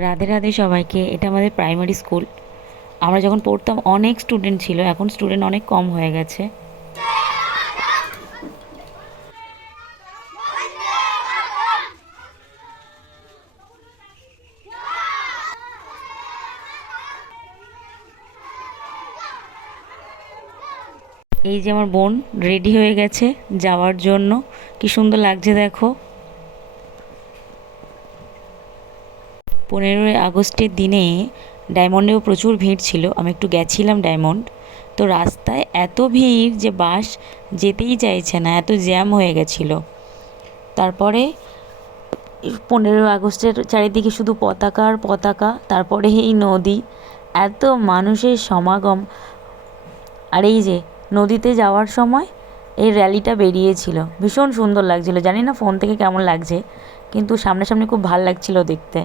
রাধে রাধে সবাইকে। এটা আমাদের প্রাইমারি স্কুল। আমরা যখন পড়তাম অনেক স্টুডেন্ট ছিল, এখন স্টুডেন্ট অনেক কম হয়ে গেছে। এই যে আমার বোন রেডি হয়ে গেছে যাওয়ার জন্য, কি সুন্দর লাগছে দেখো। 15ই আগস্টের দিনে ডায়মন্ডেও প্রচুর ভিড় ছিল। আমি একটু গেছিলাম ডায়মন্ড, তো রাস্তায় এত ভিড় যে বাস যেতেই চাইছে না, এত জ্যাম হয়ে গেছিলো। তারপরে 15ই আগস্টের চারিদিকে শুধু পতাকা আর পতাকা, তারপরে এই নদী, এত মানুষের সমাগম। আর এই যে নদীতে যাওয়ার সময় এই র্যালিটা বেরিয়েছিল, ভীষণ সুন্দর লাগছিল। জানি না ফোন থেকে কেমন লাগছে, কিন্তু সামনাসামনি খুব ভালো লাগছিল দেখতে।